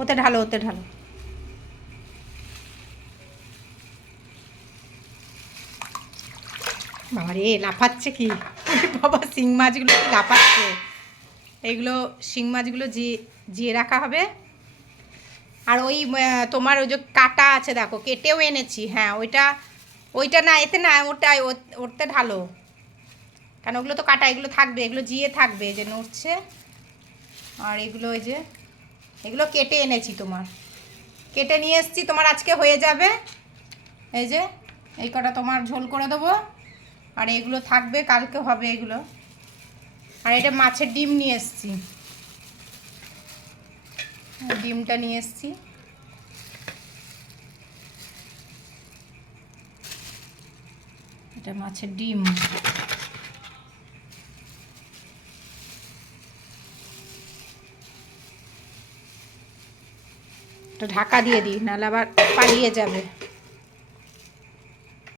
ওতে ঢালো, ওতে ঢালো। বাবা রে, লাফাচ্ছে কি বাবা, শিং মাছগুলো কি লাফাচ্ছে। এগুলো শিং মাছগুলো জিয়ে রাখা হবে। আর ওই তোমার ওই যে কাটা আছে দেখো, কেটেও এনেছি। হ্যাঁ ওইটা, ওইটা না, এতে না, ওটাই ওতে ঢালো, কারণ ওগুলো তো কাটা, এগুলো থাকবে, এগুলো জিয়ে থাকবে, যে নড়ছে। আর এগুলো ওই যে, এগুলো কেটে এনেছি তোমার, কেটে নিয়ে এসেছি তোমার, আজকে হয়ে যাবে। এই যে এই কটা তোমার ঝোল করে দেবো, আর এগুলো থাকবে, কালকে হবে এগুলো। আর এটা মাছের ডিম নিয়ে এসেছি, ডিমটা নিয়ে এসেছি। এটা মাছের ডিম। তো ঢাকা দিয়ে দিই, নাহলে আবার পালিয়ে যাবে।